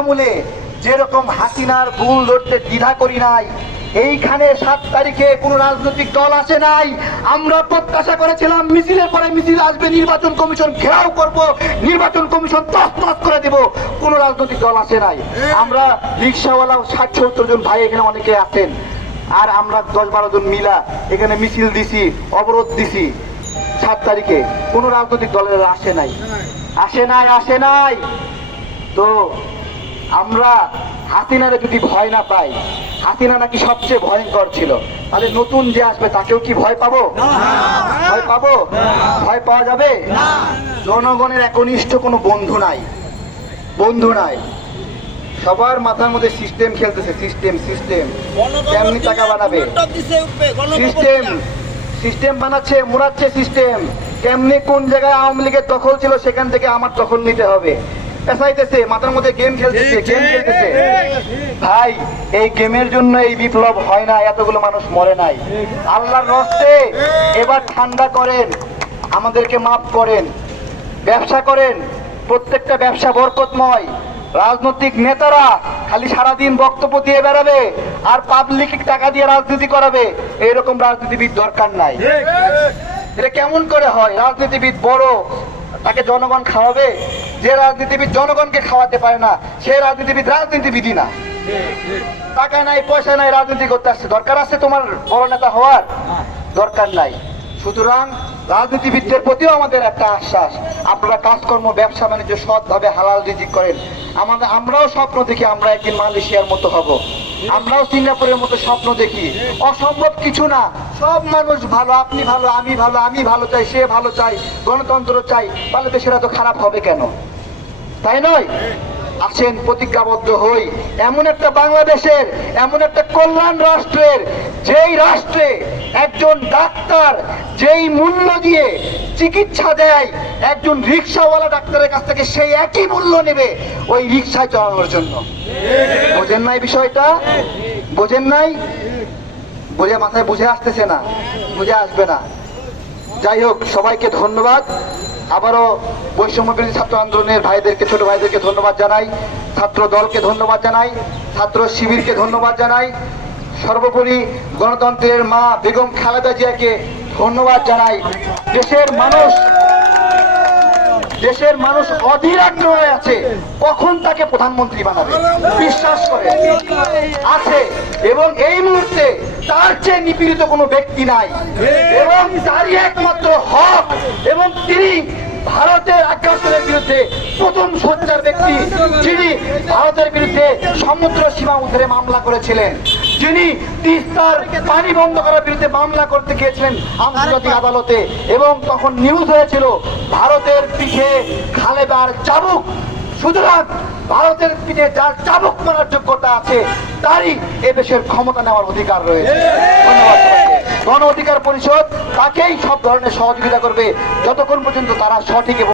আমলে যেরকম হাসিনার ভুল ধরতে দ্বিধা করি নাই, এইখানে সাত তারিখে কোনো রাজনৈতিক দল আসে নাই, আমরা প্রত্যাশা করেছিলাম মিছিলের পরে মিছিল আসবে, নির্বাচন কমিশন ঘেরাও করব, নির্বাচন কমিশন তস তস করে দেব, কোনো রাজনৈতিক দল আসে নাই। আমরা রিক্সাওয়ালা ষাট সত্তর জন ভাই এখানে অনেকে আছেন, আর আমরা দশ বারো জন মিলা এখানে মিছিল দিছি, অবরোধ দিছি, সাত তারিখে কোনো রাজনৈতিক দলের আসে নাই। আসে নাই আসে নাই। তো আমরা হাসিনারে যদি ভয় না পাই হাসিনা নাকি সবচেয়ে ভয়ঙ্কর ছিল। তাহলে নতুন যে আসবে তাকেও কি ভয় পাবো? ভয় পাবো? ভয় পাওয়া যাবে? জনগণের একনিষ্ঠ কোনো বন্ধু নাই। বন্ধু নাই। সবার মাথার মধ্যে সিস্টেম খেলতেছে সিস্টেম সিস্টেম কেমনি টাকা বানাবে? সিস্টেম সিস্টেম বানাচ্ছে মোড়াচ্ছে সিস্টেম কেমনি কোন জায়গায় আওয়ামী লীগের দখল ছিল সেখান থেকে আমার দখল নিতে হবে। পেশাইতেছে মাথার মধ্যে গেম খেলতেছে গেম খেলতেছে। ভাই এই গেমের জন্য এই বিপ্লব হয় না এতগুলো মানুষ মরে নাই। আল্লাহর রস্তে এবার ঠান্ডা করেন আমাদেরকে মাফ করেন ব্যবসা করেন প্রত্যেকটা ব্যবসা বরকতময়। রাজনৈতিক নেতারা খালি সারাদিন বক্তব্য দিয়ে বেড়াবে আর পাবলিক টাকা দিয়ে রাজনীতি করাবে এইরকম রাজনীতিবিদ দরকার নাই। এটা কেমন করে হয়? রাজনীতিবিদ বড় তাকে জনগণ খাওয়াবে, যে রাজনীতিবিদ জনগণকে খাওয়াতে পারে না, সে রাজনীতিবিদ রাজনীতিবিদই না। টাকা নাই, পয়সা নাই, রাজনীতি করতে আসছে। দরকার আছে তোমার বড় নেতা হওয়ার? দরকার নাই। সুতরাং রাজনীতিবিদদের প্রতিও আমাদের একটা আশ্বাস। আপনারা কাজকর্ম, ব্যবসা, বাণিজ্য সৎভাবে, হালাল রিজিক করেন। আমাদের, আমরাও স্বপ্ন দেখি আমরা একদিন মালয়েশিয়ার মতো হব। আমরাও সিঙ্গাপুরের মতো স্বপ্ন দেখি। অসম্ভব কিছু না। সব মানুষ ভালো, আপনি ভালো, আমি ভালো আমি ভালো চাই, সে ভালো চাই, গণতন্ত্র চাই তাহলে তো সেটা তো খারাপ হবে কেন? তাই নয়? আসেন প্রতিজ্ঞাবদ্ধ হই। এমন একটা বাংলাদেশের, এমন একটা কল্যাণ রাষ্ট্রের, যেই রাষ্ট্রে একজন ডাক্তার যেই মূল্য দিয়ে চিকিৎসা দেয়, একজন রিক্সাওয়ালা ডাক্তারের কাছ থেকে সেই একই মূল্য নেবে ওই রিক্সায় চালানোর জন্য। বোঝেন নাই বিষয়টা? বোঝেন নাই? বুঝে মাথায় বুঝে আসতেছে না, বুঝে আসবে না। যাই হোক, সবাইকে ধন্যবাদ। আবারও বৈষম্যবিরোধী ছাত্র আন্দোলনের ভাইদেরকে, ছোট ভাইদেরকে ধন্যবাদ জানাই। ছাত্র দলকে ধন্যবাদ জানাই। ছাত্র শিবিরকে ধন্যবাদ জানাই। সর্বোপরি গণতন্ত্রের মা বেগম খালেদা জিয়াকে ধন্যবাদ জানাই। দেশের মানুষ দেশের মানুষ অধীর আগ্রহে আছে, কখন তাকে প্রধানমন্ত্রী বানাবে? বিশ্বাস করে। আছে। এবং এই মুহূর্তে তার চেয়ে নিপীড়িত কোনো ব্যক্তি নাই। এবং তারই একমাত্র হক। এবং তিনি ভারতের আগ্রাসনের বিরুদ্ধে প্রথম সোচ্চার ব্যক্তি যিনি ভারতের বিরুদ্ধে সমুদ্র সীমা উদ্ধারে মামলা করেছিলেন। যিনি তিস্তার পানি বন্ধ করার বিরুদ্ধে মামলা করতে গিয়েছিলেন আন্তর্জাতিক আদালতে এবং তখন নিউজ হয়েছিল ভারতের পিঠে খালেদার চাবুক। সুতরাং ভারতের পিঠে যার চাবুক মারার যোগ্যতা আছে তারই এদেশের ক্ষমতা নেওয়ার অধিকার রয়েছে। ধন্যবাদ গণ অধিকার পরিষদ তাকেই সব ধরনের সহযোগিতা করবে যতক্ষণ পর্যন্ত তারা সঠিক এবং